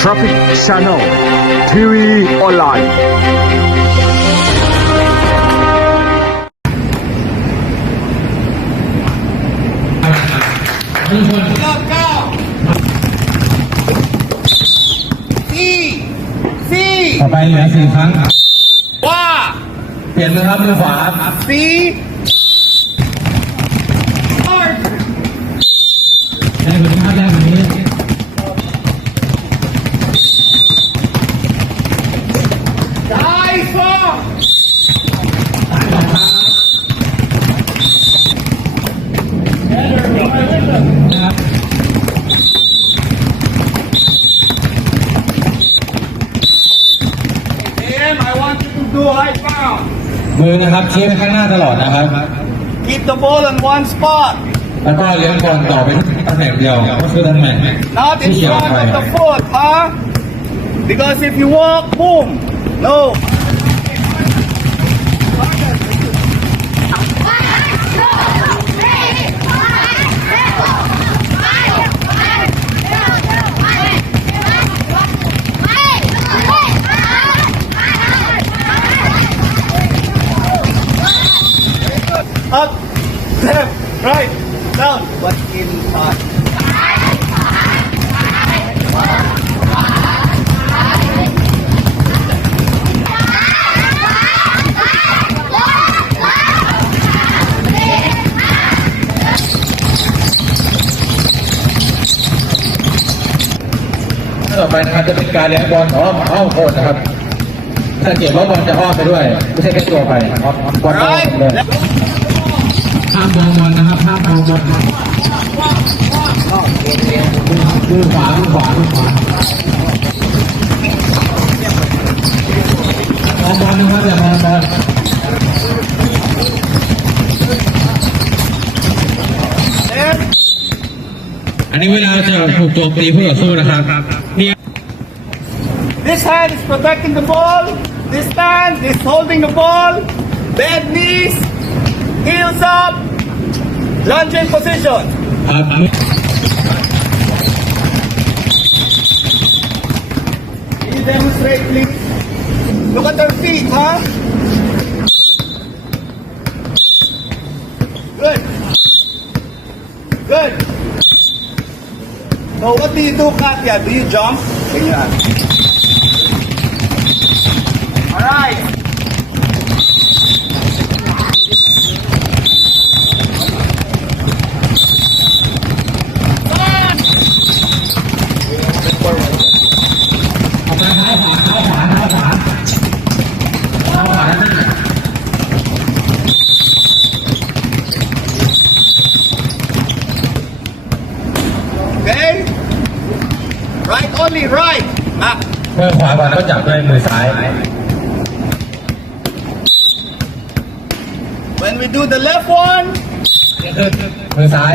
Traffic Channel ทีวีออนไลน์ ทุกคน รอบเก้าสี่สี่ ต่อไปเหลือสี่ครั้ง ว่า เปลี่ยนมือครับมือขวา สี่โอ้ย ได้คนที่ได้ค ได้สองนะครับเอ็ม I want you to do high pound มือนะครับชี้ไปข้างหน้าตลอดนะครับ keep the ball in one spot แล้วก็เลี้ยงบอลต่อไปที่ตำแหน่งเดียวก็คือตำแหน่ง not in ที่เขียว front ไป of the foot huh because if you walk boom no left right down but in front ต่อไปนะครับจะเป็นการเลี้ยงบอลอ้อมอ้อมโคนนะครับสังเกตว่าบอลจะอ้อมไปด้วย ไม่ใช่แค่ตัวไปนะครับบอลอ้อม right เลย left ห้ามมองบอลนะครับห้ามมองบอลมือขวามือขวามือขวามองบอลนะครับอย่ามองบอล left อันนี้เวลาจะถูกโจมตีผู้ต่อสู้นะครับเนี่ย This hand is protecting the ball. This hand is holding the ball. Bend knees. Heels up. Launching position. At you demonstrate please? Look at their feet, ha? Huh? Good. Good. So what do you do, Katya? Do you jump? Tingnan. มือขวาบอลก็จับด้วยมือซ้าย when we do the left one, มือซ้าย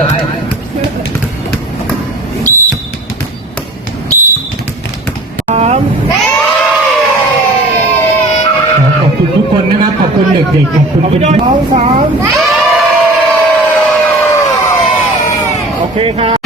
ขอบคุณทุกคนนะครับ ขอบคุณเด็กๆ ขอบคุณคุณสองสามโอเคครับ